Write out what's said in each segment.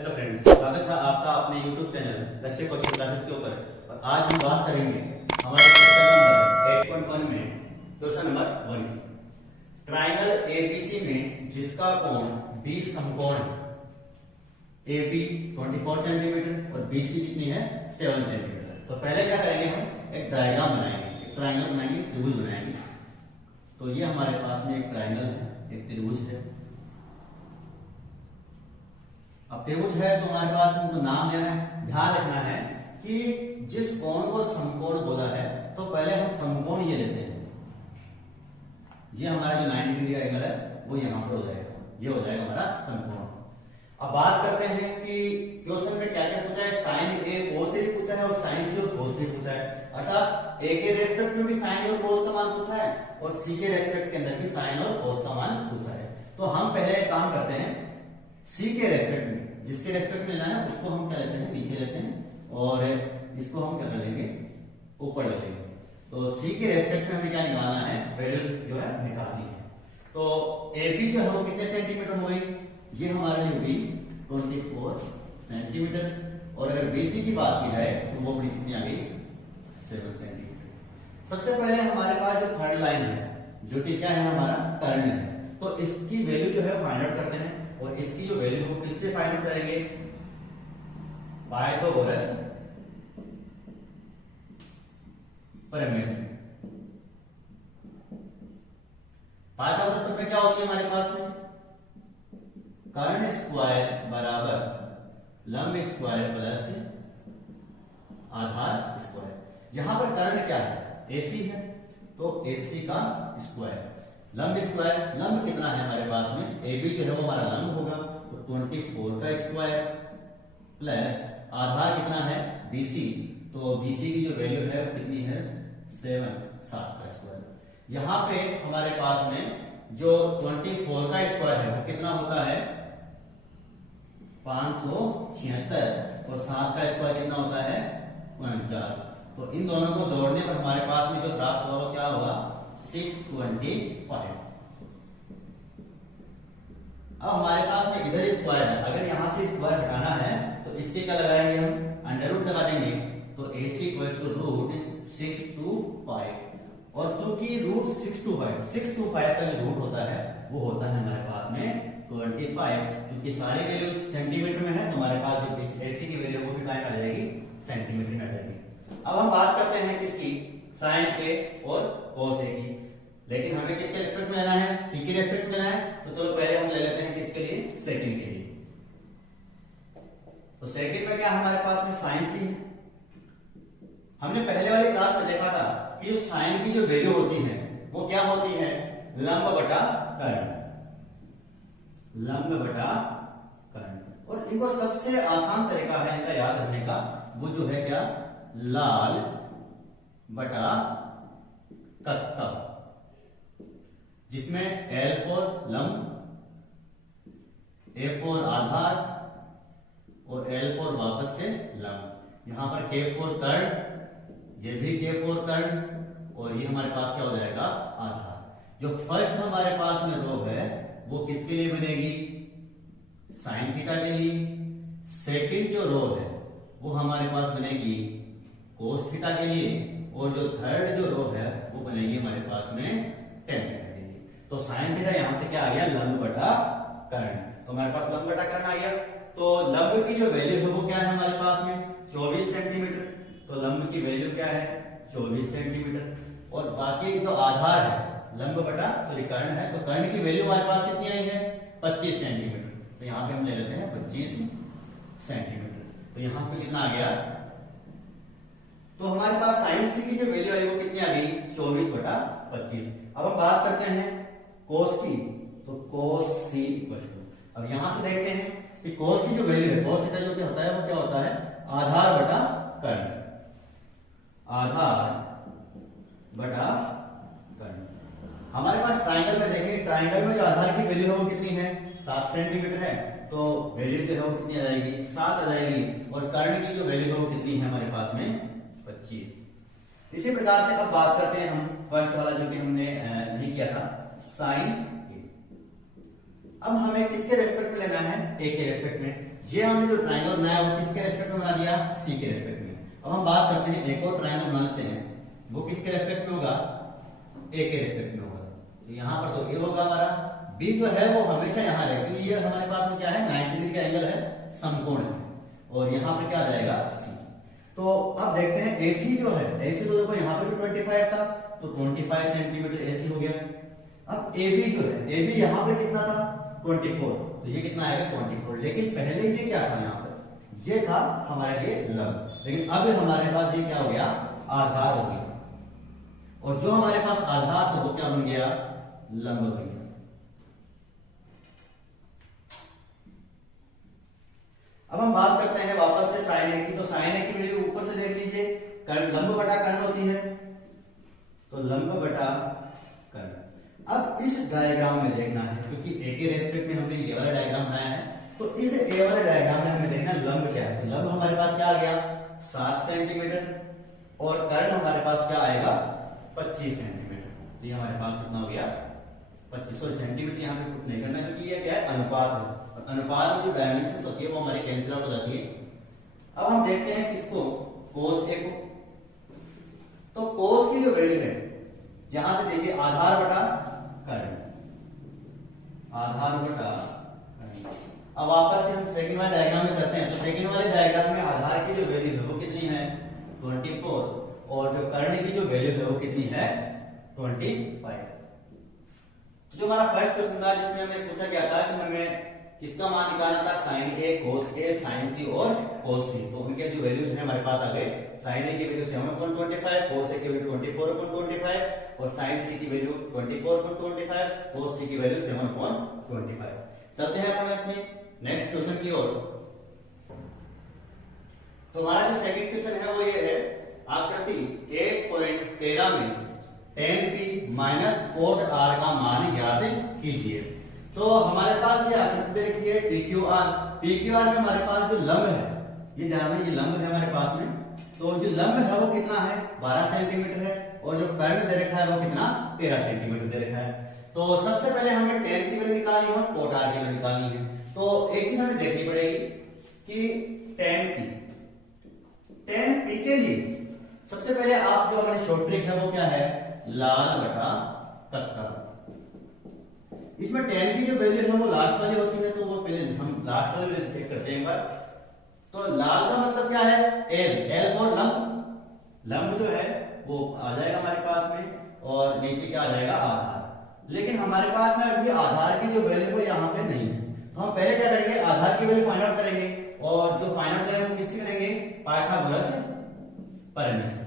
Hello friends, स्वागत है आपका अपने YouTube चैनल लक्ष्य कोचिंग क्लासेस के ऊपर। और आज हम बात करेंगे हमारे क्वेश्चन नंबर 8.1 में क्वेश्चन नंबर 1 की। ट्राइंगल एबीसी में जिसका कोण 20 समकोण है, AB 24 सेंटीमीटर और BC कितनी है 7 सेंटीमीटर। तो पहले क्या करेंगे, हम एक डायग्राम बनाएंगे, एक ट्राइंगल बनाएंगे, त्रिभुज बनाएंगे। तो ये हमारे पास में एक ट्राइंगल है, एक त्रिभुज है। अब त्रिभुज है तो हमारे पास उनको नाम देना है। ध्यान रखना है कि जिस कोण को समकोण बोला है तो पहले हम समकोण ये लेते हैं। ये हमारा जो 90 डिग्री का एंगल है वो यहां पर हो जाएगा, ये हो जाएगा हमारा समकोण। अब बात करते हैं कि क्वेश्चन में क्या क्या पूछा है। साइन ए कोस से भी पूछा है और साइन सी और कोस से पूछा है। अर्थात ए के रेस्पेक्ट में भी साइन और कोस का मान पूछा है और सी के रेस्पेक्ट के अंदर भी साइन और कोस का मान पूछा है। तो हम पहले एक काम करते हैं, सी के रेस्पेक्ट में, जिसके रेस्पेक्ट में लेना है उसको हम क्या लेते हैं, नीचे लेते हैं और इसको हम क्या कर लेंगे, ऊपर ले लेंगे। तो सी के रेस्पेक्ट में हमें क्या निकालना है, वैल्यूज जो है निकालनी है। तो AB जो है वो कितने सेंटीमीटर हो गई, ये हमारे लिए हुई 24 सेंटीमीटर। और अगर BC की बात की जाए तो वो कितनी आ गई 7 सेंटीमीटर। सबसे पहले हमारे पास जो थर्ड लाइन है, जो कि क्या है हमारा कर्ण है, तो इसकी वैल्यू जो है फाइंड आउट करते हैं। और इसकी जो वैल्यू हो किससे फाइंड आउट करेंगे, पाइथागोरस प्रमेय से। पाइथागोरस प्रमेय क्या होती है हमारे पास में, कर्ण स्क्वायर बराबर लंब स्क्वायर प्लस आधार स्क्वायर। यहां पर कर्ण क्या है, AC है, तो AC का स्क्वायर। लंब स्क्वायर, लंब कितना है हमारे पास में, AB जो है वो हमारा लंब होगा, तो 24 का स्क्वायर प्लस आधार कितना है BC, तो BC की जो वैल्यू है वो कितनी है 7 का स्क्वायर। यहां पे हमारे पास में जो 24 का स्क्वायर है वो कितना होता है 576 और 7 का स्क्वायर कितना होता है 49। तो इन दोनों को जोड़ने पर हमारे पास में जो प्राप्त होगा वो क्या होगा 625। अब हमारे पास में इधर स्क्वायर है, अगर यहां से स्क्वायर हटाना है तो इसके क्या लगाएंगे, हम अंडर रूट लगा देंगे। तो AC इक्वल टू रूट 625। और चूंकि रूट 625 का जो रूट होता है वो होता है हमारे पास में 25। क्योंकि सारे वैल्यू सेंटीमीटर में है तो हमारे पास जो AC की वैल्यू वो भी टाइम आ जाएगी सेंटीमीटर में आ जाएगी। अब हम बात करते हैं किसकी, साइन A और कोस A की। लेकिन हमें किसके रेस्पेक्ट में लेना है, C के रेस्पेक्ट में लेना है। तो चलो पहले हम ले लेते हैं किसके लिए, सेकंड के लिए। तो सेकंड में क्या हमारे पास में साइन C है। हमने पहले वाली क्लास में देखा था कि जो साइन की जो वैल्यू होती है वो क्या होती है, लंब बटा कर्ण, लंब बटा कर्ण। और इनको सबसे आसान तरीका है इनका याद रखने का, वो जो है क्या, लाल बटा कत्ता, जिसमें L फॉर लंब, A फॉर आधार और L फॉर वापस से लंब। यहां पर K फॉर कर्ण, ये भी K फॉर कर्ण, और ये हमारे पास क्या हो जाएगा आधार। जो फर्स्ट हमारे पास में रो है वो किसके लिए बनेगी, साइन थीटा के लिए। सेकंड जो रो है वो हमारे पास बनेगी कोस थीटा के लिए। और जो थर्ड जो रो है वो बनेगी हमारे पास में टेन थीटा के लिए। तो साइन थीटा यहां से क्या आ गया, लंब बटा कर्ण। तो हमारे पास लंब बटा कर्ण आ गया। तो लंब की जो वैल्यू है वो क्या है हमारे पास में 24 सेंटीमीटर। तो लंब की वैल्यू क्या है 24 सेंटीमीटर। और बाकी जो आधार है लंब बटा कर्ण है, तो कर्ण की वैल्यू हमारे पास कितनी आई है 25 सेंटीमीटर। तो यहां पे हम ले लेते हैं 25 सेंटीमीटर। तो यहां पे कितना आ गया, तो हमारे पास साइन C की जो वैल्यू आई वो कितनी आ गई 24 बटा 25। अब हम बात करते हैं कोस की, तो कोस C इक्वल टू, अब यहां से देखते हैं कि कोस की जो वैल्यू है, कोस थीटा जो क्या होता है वो क्या होता है आधार बटा कर्ण, आधार बटा कर्ण। हमारे पास ट्राइंगल में देखें, ट्राइंगल में जो आधार की वैल्यू है वो कितनी है 7 सेंटीमीटर है, तो वैल्यू जो है वो कितनी आ जाएगी 7 आ जाएगी। और कर्ण की जो वैल्यू है वो कितनी है हमारे पास में 25। इसी प्रकार से अब बात करते हैं हम फर्स्ट वाला जो कि हमने नहीं किया था, साइन A। अब हमें किसके रेस्पेक्ट में लेना है, A के रेस्पेक्ट में। ये हमने जो ट्रायंगल बनाया वो किसके रेस्पेक्ट में बना दिया, सी के रेस्पेक्ट में। अब हम बात करते हैं एक और ट्रायंगल बना लेते हैं, वो किसके रेस्पेक्ट में होगा, ए के रेस्पेक्ट में होगा। तो यहाँ पर तो ए होगा हमारा, बी जो है वो हमेशा यहाँ रहेगा क्योंकि ये हमारे पास में क्या है 90 डिग्री का एंगल है, समकोण है, और यहाँ पर क्या आ जाएगा सी। तो अब देखते हैं एसी जो है, एसी तो देखो यहाँ पर भी 25 था, तो 25 सेंटीमीटर एसी हो गया। अब एबी जो है, एबी यहाँ पर कितना था 24, तो ये कितना आएगा 24। लेकिन पहले ये क्या था, यहाँ पर ये था हमारे लिए लंब, लेकिन अब हमारे पास ये क्या हो गया, आधार हो गया, और जो हमारे पास आधार था वो क्या बन गया, लंब बन गया। अब हम बात करते हैं वापस से साइन ए की। तो साइन ए की वैल्यू ऊपर से देख लीजिए, कर्ण लंब बटा कर्ण होती है, तो लंब बटा कर्ण। अब इस डायग्राम में देखना है, क्योंकि ए के रेस्पेक्ट में हमने ये वाला डायग्राम बनाया है, तो इस ए वाले डायग्राम में हमें देखना लंब क्या है। तो लंब हमारे पास क्या आ गया 7 सेंटीमीटर, और कर्ण हमारे पास क्या आएगा 25 सेंटीमीटर। तो ये हमारे पास कितना हो गया 25 सेंटीमीटर। यहाँ पे कुछ नहीं करना क्योंकि ये क्या है अनुपात है, अनुपात में जो डायमेंशन होती है वो हमारी कैंसिल आउट हो जाती है। अब हम देखते हैं किसको, कोस ए को। तो कोस की जो वैल्यू है, यहां से देखिए आधार बटा कर्ण, आधार बटा कर्ण। अब वापस से हम सेकंड वाले डायग्राम में चलते हैं। तो सेकंड वाले डायग्राम में आधार की जो वैल्यू है वो कितनी है 24, और जो कर्ण की जो वैल्यू है वो कितनी है 25। तो जो हमारा फर्स्ट क्वेश्चन था जिसमें हमें पूछा गया था कि हमें किसका मान निकालना था, साइन ए, कोस ए, साइन सी और कोस सी। तो उनके जो वैल्यूज हैं हमारे पास आ गए, साइन ए की वैल्यू 7.25, कोस ए की वैल्यू 24.25, और साइन सी की वैल्यू 24.25, कोस सी की वैल्यू 7.25। चलते हैं अपने नेक्स्ट क्वेश्चन की ओर। तो हमारा जो सेकंड क्वेश्चन है वो ये है, आकृति 1.13 में tan p minus code r का मान ज्ञात कीजिए। तो हमारे पास ये आकृति दे रखी है PQR, PQR में हमारे पास जो लंब है, ये ध्यान में ये लंब है हमारे पास में, तो जो लंब है वो कितना है 12 सेंटीमीटर है, और जो कर्ण दे रखा है वो कितना 13 सेंटीमीटर दे रखा है। तो सबसे पहले हमें tan की वैल्यू निकालनी है और कोड r की वैल्यू निकालनी है। तो एक चीज हमें देखनी पड़ेगी कि tan p के लिए सबसे पहले आप जो अपने शॉर्ट ट्रिक है वो क्या है, लाल बटा तत्ता। इसमें tan की जो वैल्यू है वो लास्ट वाली होती है, तो वो पहले हम लास्ट वाली वैल्यू चेक करते हैं एक बार। तो लाल का मतलब क्या है, L फॉर लंब, लंब जो है वो आ जाएगा हमारे पास में, और नीचे क्या आ जाएगा आधार। लेकिन हमारे पास में अभी आधार की जो वैल्यू है यहाँ पे नहीं है, तो हम पहले क्या करेंगे, आधार की वैल्यू फाइंड आउट करेंगे, और जो फाइंड आउट करेंगे वो किससे करेंगे, पाइथागोरस प्रमेय से।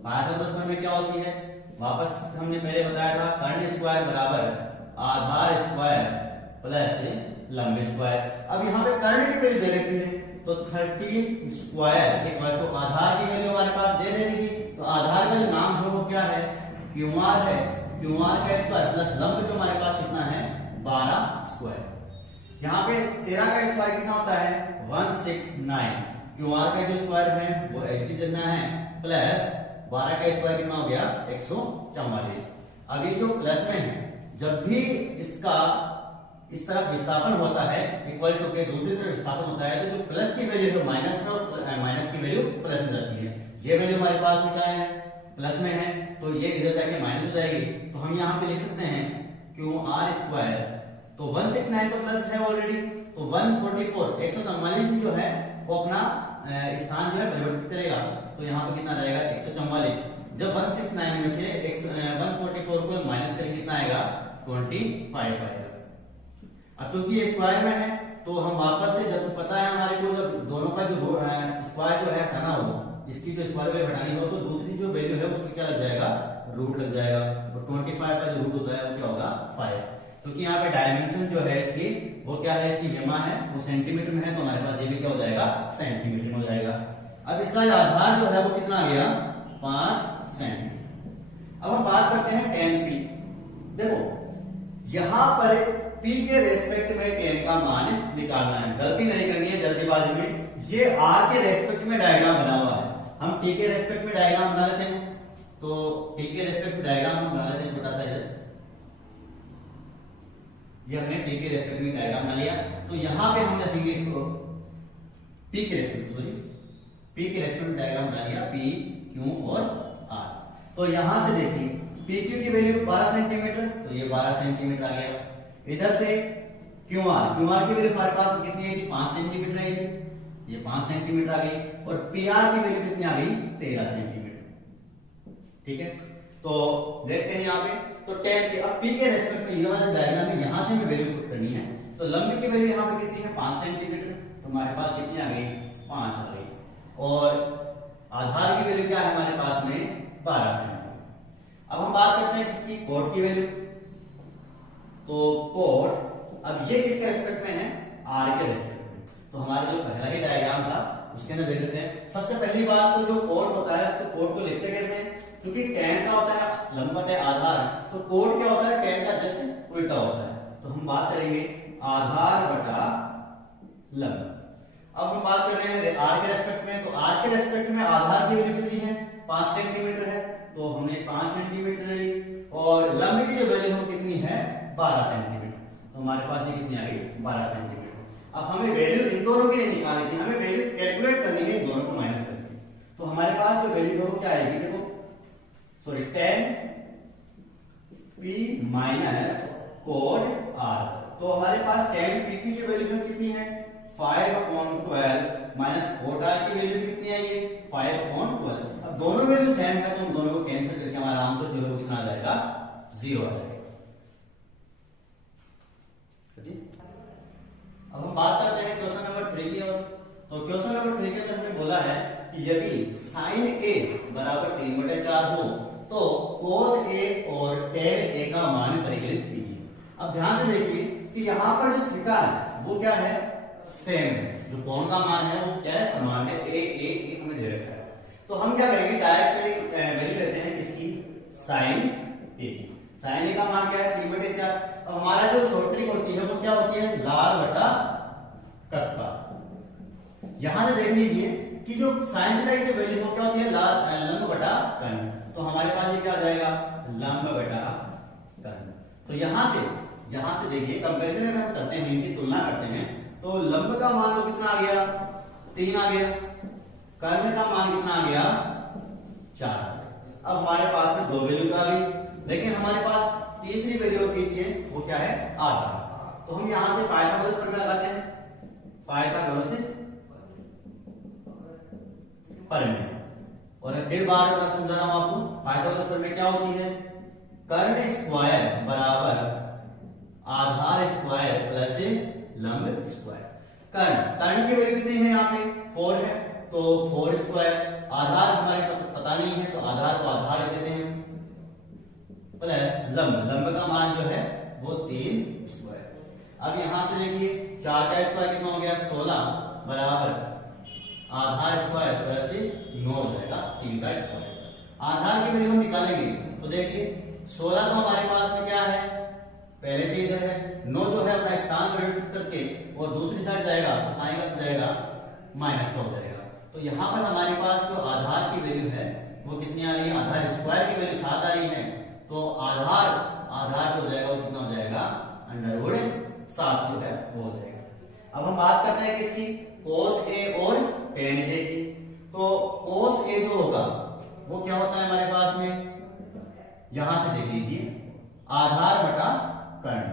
पाइथागोरस प्रमेय क्या होती है, वापस हमने पहले बताया था, कर्ण स्क्वायर बराबर आधार स्क्वायर प्लस लंब स्क्वायर। अब यहाँ पे कर्ण की वैल्यू दे रखी है, तो 30 स्क्वायर इक्वल टू आधार की वैल्यू हमारे पास दे देगी। तो आधार का जो नाम है वो क्या है, QR है, QR का स्क्वायर प्लस लंब जो हमारे पास कितना है 12 स्क्वायर। यहाँ पे 13 का स्क्वायर कितना होता है 169, QR का जो स्क्वायर है वो एच देना है, प्लस 12 का स्क्वायर कितना हो गया 144। अब ये जो प्लस में है, जब भी इसका इस तरफ विस्थापन होता है इक्वल टू के दूसरी तरफ विस्थापन होता है, तो जो प्लस की वैल्यू है माइनस में, और माइनस की वैल्यू प्लस में जाती है। ये वैल्यू हमारे पास में क्या है प्लस में है, तो ये इधर जाके माइनस हो जाएगी। तो हम यहाँ पे लिख सकते हैं QR स्क्वायर, तो 169 तो प्लस है ऑलरेडी, तो 144 144 जो है वो अपना स्थान जो है परिवर्तित करेगा, तो यहाँ पे कितना जाएगा 144। जब 169 में से 144 को माइनस करके कितना आएगा 25 आएगा। अब चूंकि ये स्क्वायर में है, तो हम वापस से जब पता है हमारे को, जब दोनों का जो स्क्वायर जो है हटाना हो, इसकी जो स्क्वायर वैल्यू हटानी हो, तो दूसरी जो वैल्यू है उसकी क्या लग जाएगा रूट लग जाएगा, और 25 का जो रूट होता है वो क्या होगा 5। क्योंकि यहाँ पे डायमेंशन जो है इसकी वो क्या है, इसकी विमा है वो सेंटीमीटर में है, तो हमारे पास ये भी क्या हो जाएगा सेंटीमीटर में हो जाएगा। अब इसका आधार जो है वो कितना आ गया 5 सेंटीमीटर। अब हम बात करते हैं tan p। देखो यहां पर p के रेस्पेक्ट में tan का मान निकालना है, गलती नहीं करनी है जल्दीबाजी में। ये r के रेस्पेक्ट में डायग्राम बना हुआ है, हम t के रेस्पेक्ट में डायग्राम बना लेते हैं। तो t के रेस्पेक्ट में डायग्राम हम बना लेते हैं छोटा सा इधर। ये हमने टी के रेस्पेक्ट में डायग्राम बना लिया। तो यहाँ पे हम लिखेंगे इसको पी के रेस्पेक्ट, सॉरी पी के रेस्पेक्ट में डायग्राम बना लिया, पी क्यू और आर। तो यहां से देखिए पी क्यू की वैल्यू 12 सेंटीमीटर, तो ये 12 सेंटीमीटर आ गया। इधर से क्यू आर की वैल्यू हमारे पास कितनी आई थी, 5 सेंटीमीटर आई थी, ये 5 सेंटीमीटर आ गई। और पी आर की वैल्यू कितनी आ गई, 13 सेंटीमीटर। ठीक है, तो देखते हैं यहाँ पे तो टेन के, अब पी के रेस्पेक्ट में ये वाला डायग्राम है, यहां से हमें वैल्यू पुट करनी है। तो लंबी की वैल्यू यहाँ पे कितनी है, 5 सेंटीमीटर, तो हमारे पास कितनी आ गई, 5 आ गई। और आधार की वैल्यू क्या है हमारे पास में, 12 सेंटीमीटर। अब हम बात करते हैं किसकी, कोड की वैल्यू। तो कोड अब ये किसके रेस्पेक्ट में है, आर के रेस्पेक्ट में। तो हमारा जो पहला ही डायग्राम था उसके अंदर देख लेते हैं। सबसे पहली बात तो जो कोड होता है उसको कोड को लिखते कैसे, क्योंकि tan का होता है लंबवत है आधार, तो कोड क्या होता है, tan का जस्ट उल्टा होता है। तो हम बात करेंगे आधार बटा लंब। अब हम बात कर रहे हैं आर के रेस्पेक्ट में, तो आर के रेस्पेक्ट में आधार की वैल्यू कितनी है, 5 सेंटीमीटर है, तो हमने 5 सेंटीमीटर ली। और लंब की जो वैल्यू है कितनी है, 12 सेंटीमीटर, तो हमारे पास ये कितनी आ गई, 12 सेंटीमीटर। अब हमें वैल्यू इन दोनों की नहीं निकालनी थी, हमें वैल्यू कैलकुलेट करनी है इन दोनों को माइनस करके। तो हमारे पास जो वैल्यू है वो क्या आएगी, देखो sorry 10 P minus code R. तो हमारे पास 10 पी की जो वैल्यू कितनी है, 5/12 माइनस कोड आर की वैल्यू कितनी है, ये 5/12। अब दोनों वैल्यू सेम है तो हम दोनों को कैंसिल करके हमारा आंसर जो है कितना आ जाएगा, 0 आ जाएगा। अब हम बात करते हैं क्वेश्चन नंबर 3 की ओर। तो क्वेश्चन नंबर 3 के अंदर हमने बोला है कि यदि sin a बराबर 3/4 हो तो cos a और tan a का मान परिकलित कीजिए। अब ध्यान से देखिए कि यहाँ पर जो थीटा है वो क्या है, सेम है, जो कोण का मान है वो क्या है, समान है, a हमें दे रखा है। तो हम क्या करेंगे, डायरेक्ट वैल्यू लेते हैं किसकी, sin a की। sin a का मान क्या है, 3/4। अब हमारा जो शॉर्ट ट्रिक होती है वो क्या होती है, लाल बटा कत्ता। यहां से देख लीजिए कि जो साइन थीटा की जो वैल्यू वो क्या होती है, लंब बटा कर्ण। तो हमारे पास ये क्या आ जाएगा, लंब बटा कर्ण। तो यहां से देखिए कंपैरिजन अगर हम करते हैं, इनकी तुलना करते हैं, तो लंब का मान तो कितना आ गया, 3 आ गया, कर्ण का मान कितना आ गया, 4। अब हमारे पास में 2 वैल्यू आ गई, लेकिन हमारे पास तीसरी वैल्यू कीजिए वो क्या है, आधार। तो हम यहां से पाइथागोरस प्रमेय लगाते हैं, पाइथागोरस प्रमेय। और फिर बार बार समझा रहा हूं आपको, पाइथागोरस प्रमेय क्या होती है, कर्ण स्क्वायर बराबर आधार स्क्वायर प्लस लंब स्क्वायर। कर्ण की वैल्यू कितनी है, यहाँ पे 4 है, तो 4 स्क्वायर। आधार हमारे पता नहीं है तो आधार को आधार देते हैं, प्लस लंब का मान जो है वो 3 स्क्वायर। अब यहां से देखिए 4 का स्क्वायर कितना हो गया, 16 बराबर आधार स्क्वायर प्लस 9 हो जाएगा, 3 का स्क्वायर। आधार की वैल्यू हम निकालेंगे तो देखिए 16 तो हमारे पास में क्या है, पहले से इधर है, 9 जो है अपना स्थान परिवर्तित करके और दूसरी साइड जाएगा तो आएगा तो जाएगा माइनस का हो जाएगा। तो यहाँ पर हमारे पास जो आधार की वैल्यू है वो कितनी आ रही है, आधार स्क्वायर की वैल्यू 7 आ रही है, तो आधार जो हो जाएगा वो कितना हो जाएगा, √7 जो है वो हो जाएगा। अब हम बात करते हैं किसकी, cos a और tan a की। तो cos a जो होगा वो क्या होता है हमारे पास में, यहां से देख लीजिए आधार बटा कर्ण,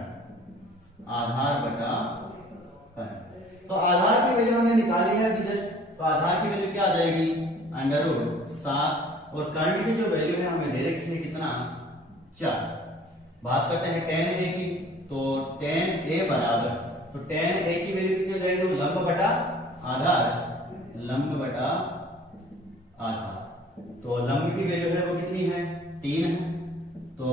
आधार बटा कर्ण। तो आधार की वैल्यू हमने निकाली है अभी जस्ट, तो आधार की वैल्यू क्या आ जाएगी, √7। और कर्ण की जो वैल्यू है हमें दे रखी है कितना, 4। बात करते हैं tan a की, तो tan a बराबर, तो tan a की वैल्यू कितनी हो जाएगी, तो लंब बटा आधार, लंब बटा आधार। तो लंब की वैल्यू है वो कितनी है, 3 है, तो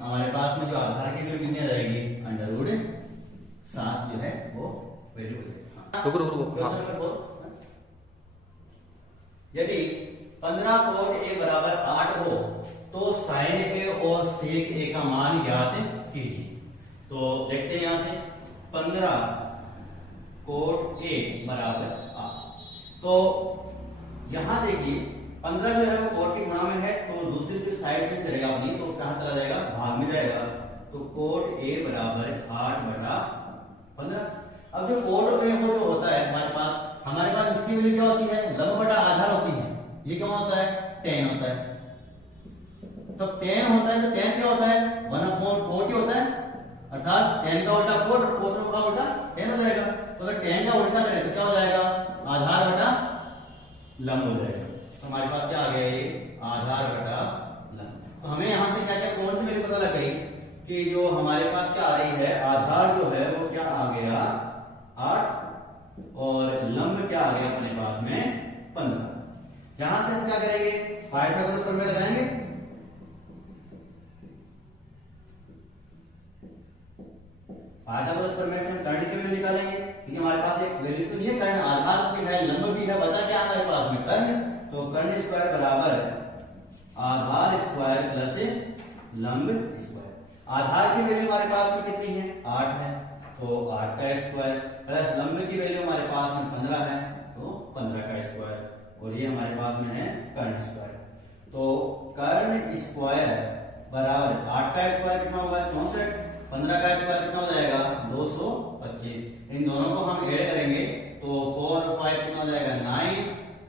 हमारे पास में जो आधार की वैल्यू कितनी आ जाएगी, √7 जो है वो वैल्यू। यदि 15 cot a बराबर 8 हो तो sin a और sec a का मान ज्ञात कीजिए। तो देखते हैं यहां से 15 cot a बराबर 8। तो यहां देखिए 15 जो है वो cot की गुणा में है, तो दूसरी जो साइड से चलेगा अपनी, तो कहां चला जाएगा, भाग में जाएगा, तो कोट ए बराबर 8/15। अब जो कोट ए जो होता है हमारे पास इसकी वैल्यू क्या होती है, लंब बटा आधार होती है। ये क्या होता है, tan होता है। तो tan होता है, तो tan क्या होता है, 1/cot ही होता है, अर्थात tan का उल्टा कोट और कोट का उल्टा tan हो जाएगा। तो अगर tan का उल्टा करें तो क्या हो जाएगा, आधार बटा लंब हो जाएगा। तो हमारे पास क्या आ गया, ये आधार बटा लंब। तो हमें यहां से क्या क्या कौन सी वैल्यू पता लग गई कि जो हमारे पास क्या आ रही है, आधार जो है वो क्या आ गया 8 और लंब क्या आ गया अपने पास में 15। यहां से हम क्या करेंगे, पाइथागोरस प्रमेय लगाएंगे। पाइथागोरस प्रमेय से हम कर्ण की वैल्यू निकालेंगे, क्योंकि हमारे पास एक वैल्यू तो नहीं है, कर्ण आधार भी है लंब भी है, बचा क्या हमारे पास में कर्ण। तो कर्ण स्क्वायर बराबर आधार स्क्वायर प्लस लंब स्क्वायर। आधार की वैल्यू हमारे पास में कितनी है, 8 है, तो 8 का स्क्वायर प्लस लंब की वैल्यू हमारे पास में 15 है, तो 15 का स्क्वायर, और ये हमारे पास में है कर्ण स्क्वायर। तो कर्ण स्क्वायर बराबर 8 का स्क्वायर कितना होगा 64, 15 का स्क्वायर कितना हो जाएगा 225। इन दोनों को हम ऐड करेंगे तो 4 और 5 कितना हो जाएगा 9,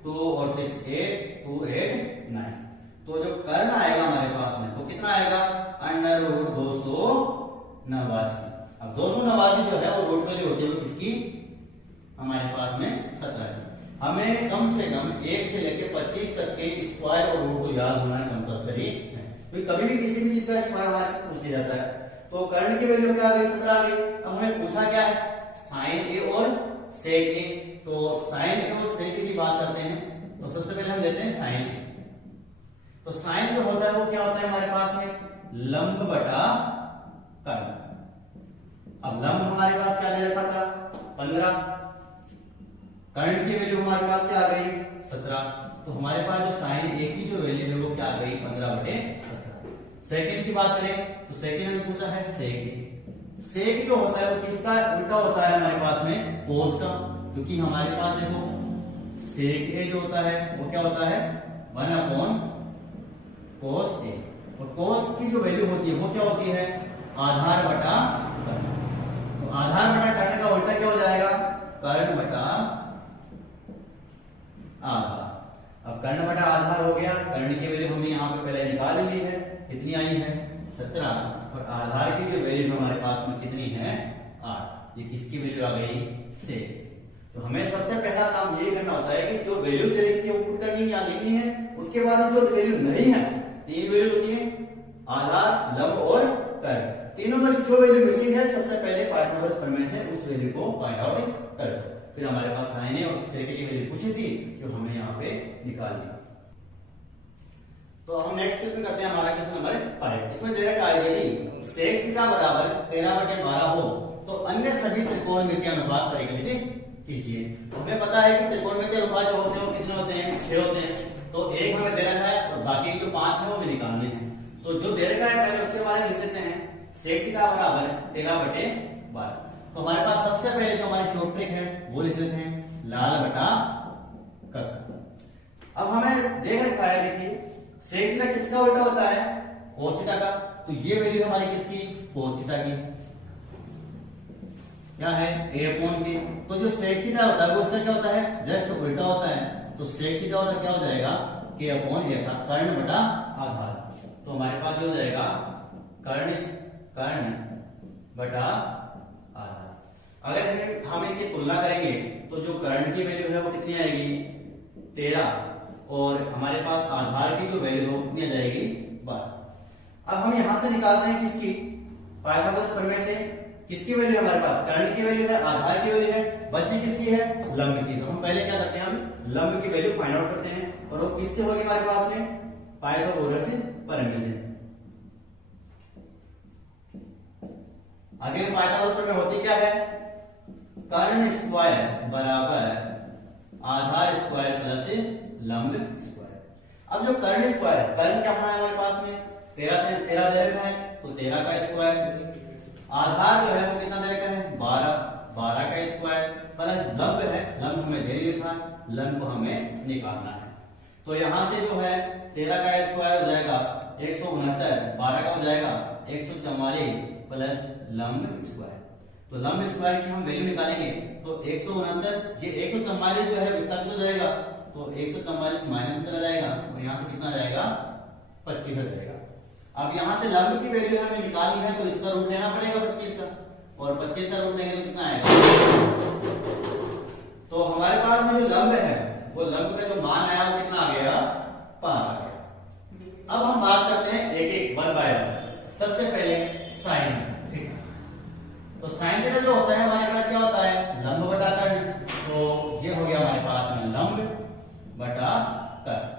2 और 6 8, 2 8 9। तो जो कर्ण आएगा हमारे पास में वो कितना आएगा √ 289। अब 289 जो है वो रूट वैल्यू होती है वो किसकी, हमारे पास में 17 की। हमें कम से कम 1 से लेकर 25 तक के स्क्वायर और रूट को याद होना कंपलसरी है, क्योंकि कभी भी किसी भी चीज का स्क्वायर हमारे पूछ लिया जाता है। तो कर्ण की वैल्यू क्या आ गई 17 आ गई। अब हमें पूछा क्या है, साइन ए और सेक ए। तो साइन ए और सेक ए की बात करते हैं, तो सबसे पहले हम लेते हैं साइन ए। तो साइन जो होता है वो क्या होता है हमारे पास में लंब बटा कर्ण। अब लंब हमारे पास क्या दे रखा था 15, कर्ण की वैल्यू हमारे पास क्या आ गई 17। तो हमारे पास जो साइन ए की जो वैल्यू है वो क्या आ गई 15/17। सेकंड की बात करें तो सेकंड हमें पूछा है सेक ए। सेक जो होता है वो किसका उल्टा होता है हमारे पास में कोस का, क्योंकि हमारे पास देखो सेक ए जो होता है वो क्या होता है 1/cos ए, और cos की जो वैल्यू होती है वो क्या होती है आधार बटा कर्ण। तो आधार बटा कर्ण का उल्टा क्या हो जाएगा कर्ण बटा आधार। अब कर्ण बटा आधार हो गया, कर्ण की वैल्यू हमने यहाँ पे पहले निकाल ली है, कितनी आई है 17, और आधार की जो वैल्यू हमारे पास में कितनी है 8। ये किसकी वैल्यू आ गई से। तो हमें सबसे पहला काम ये करना होता है कि जो वैल्यू दे रखी है वो पुट करनी या लिखनी है। उसके बाद जो वैल्यू नहीं है, 3 वैल्यू होती है आधार लंब और कर्ण, तीनों में से जो वैल्यू मिसिंग है सबसे पहले पाइथागोरस प्रमेय से उस वैल्यू को फाइंड आउट कर दो। फिर हमारे पास साइन ए और सेक की वैल्यू पूछी थी जो हमने यहाँ पे निकाल दी। तो हम नेक्स्ट क्वेश्चन करते हैं, हमारा क्वेश्चन नंबर 5। इसमें दे रखा है यदि सेक थीटा बराबर 13/12 हो तो अन्य सभी त्रिकोणमितीय अनुपात परिकलित कीजिए। हमें पता है कि त्रिकोणमितीय अनुपात जो होते हैं वो कितने होते हैं 6 होते हैं। तो एक हमें दे रखा है और बाकी के जो 5 है वो भी निकालने हैं। तो जो दे रखा है पहले उसके बारे में लिख देते हैं, सेक थीटा बराबर 13/12। तो हमारे पास सबसे पहले जो हमारी शॉर्ट ट्रिक है वो लिख लेते हैं लाल बटा कक। अब हमें देख रखा है देखिए सेक थीटा किसका उल्टा होता है कोस थीटा का, तो ये वैल्यू हमारी किसकी कोस थीटा की क्या है a/b। तो जो सेक थीटा होता है वो उसका क्या होता है जस्ट उल्टा होता है। तो सेक थीटा होता क्या हो जाएगा k/a का कर्ण बटा आधार। तो हमारे पास जो हो जाएगा कर्ण बटा आधार। अगर हम इनकी तुलना करेंगे तो जो कर्ण की वैल्यू है वो कितनी आएगी 13, और हमारे पास आधार की जो वैल्यू है वो कितनी आ जाएगी 12। अब हम यहां से निकालते हैं किसकी पाइथागोरस प्रमेय से किसकी वैल्यू है हमारे पास कर्ण की वैल्यू है, आधार की वैल्यू है, बची किसकी है लंब की। तो हम पहले क्या करते हैं हम लंब की वैल्यू फाइंड आउट करते हैं, और वो किससे होगी हमारे पास में पाइथागोरस प्रमेय से। आगे पाइथागोरस प्रमेय होती क्या है कर्ण स्क्वायर बराबर आधार स्क्वायर प्लस लंब स्क्वायर। अब जो कर्ण स्क्वायर है कर्ण क्या है हमारे पास में 13 से 13 दे रखा है तो 13 का स्क्वायर, आधार जो है वो कितना दे रखा है 12 का स्क्वायर प्लस लंब है, लंब हमें दे रखा है, लंब को हमें निकालना है। तो यहां से जो है 13 का स्क्वायर हो जाएगा 169, 12 का हो जाएगा 144 प्लस लंब स्क्वायर। तो लंब स्क्वायर की हम वैल्यू निकालेंगे तो 169, ये 144 जो है विस्तारित हो जाएगा तो 144 माइनस में चला जाएगा और यहाँ से कितना जाएगा 25 हो जाएगा। अब यहाँ से लंब की वैल्यू हमें निकालनी है तो इसका रूट लेना पड़ेगा 25 का, और 25 का रूट लेंगे तो कितना आएगा। तो हमारे पास में जो लंब है वो लंब का जो मान आया वो कितना आ गया 5 आ गया। अब हम बात करते हैं एक एक वन बाय वन। सबसे पहले साइन, ठीक है, तो साइन थीटा जो होता है हमारे पास क्या होता है लंब बटा कर्ण। तो ये हो गया हमारे पास में लंब बटा कर्ण।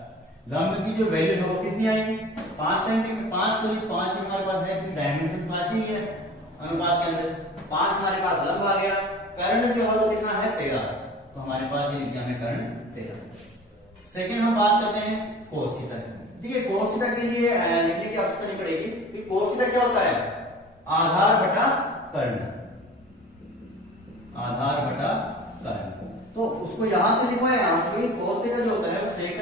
लंब की जो वैल्यू है वो कितनी आई 5 सेंटीमीटर, 5 हमारे पास है कि डायमेंशन तो आती ही है अनुपात के अंदर, 5 हमारे पास लंब आ गया। कर्ण जो है वो कितना है 13, तो हमारे पास ये लिख दिया हमने कर्ण 13। सेकंड हम बात करते हैं कोस थीटा। देखिए कोस थीटा के लिए लिखने की आवश्यकता नहीं पड़ेगी कि कोस थीटा क्या होता है आधार बटा कर्ण, आधार बटा कर्ण। तो उसको यहां से लिखो है यहां से, कोस थीटा जो होता है वो सेक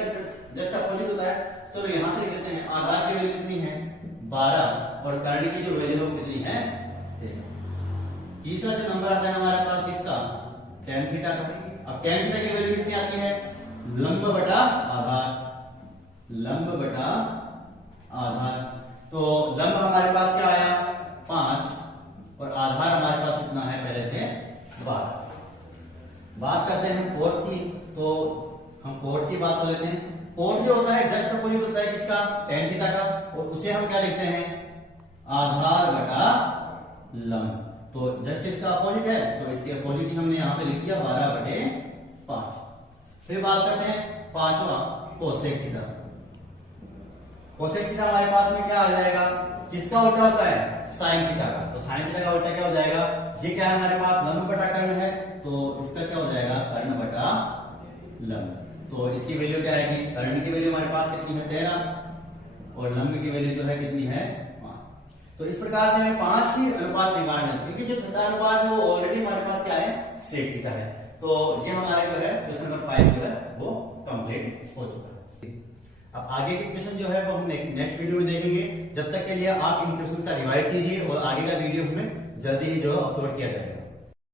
जस्ट अपोजिट होता है। चलो यहां से लिख देते हैं आधार की वैल्यू कितनी है 12 और कर्ण की जो वैल्यू है वो कितनी है 13। तीसरा जो नंबर आता है हमारे पास किसका tan थीटा का। अब tan थीटा की वैल्यू कितनी आती है लंब बटा आधार, लंब बटा आधार। तो लंब हमारे पास क्या आया 5 और आधार हमारे पास कितना है पहले से 12। बात करते हैं कोट की, तो हम कोट की बात कर लेते हैं। कोट जो होता है जस्ट अपोजिट होता है किसका tan थीटा का, और उसे हम क्या लिखते हैं आधार बटा लंब। तो जस्ट इसका अपोजिट है तो इसके अपोजिट ही हमने यहाँ पे लिख दिया 12/5। फिर बात करते हैं पांचवा कोसेक थीटा। कोसेक थीटा हमारे पास में क्या आ जाएगा किसका उल्टा होता है साइन थीटा का। तो साइन थीटा का उल्टा क्या हो जाएगा, ये क्या है हमारे पास लंब बटा कर्ण है तो इसका क्या हो जाएगा कर्ण बटा लंब। तो इसकी वैल्यू क्या आएगी, कर्ण की वैल्यू हमारे पास कितनी है 13 और लंब की वैल्यू जो है कितनी है 5। तो इस प्रकार से हमें 5 ही अनुपात निकालना है, क्योंकि जो छठा अनुपात है वो ऑलरेडी हमारे पास क्या है सेक थीटा है। तो ये हमारे जो है क्वेश्चन नंबर 5 जो है वो कंप्लीट हो चुका है। अब आगे के क्वेश्चन जो है वो हम नेक्स्ट वीडियो में देखेंगे। जब तक के लिए आप इन क्वेश्चन का रिवाइज कीजिए और आगे का वीडियो हमें जल्दी ही जो अपलोड किया जाएगा।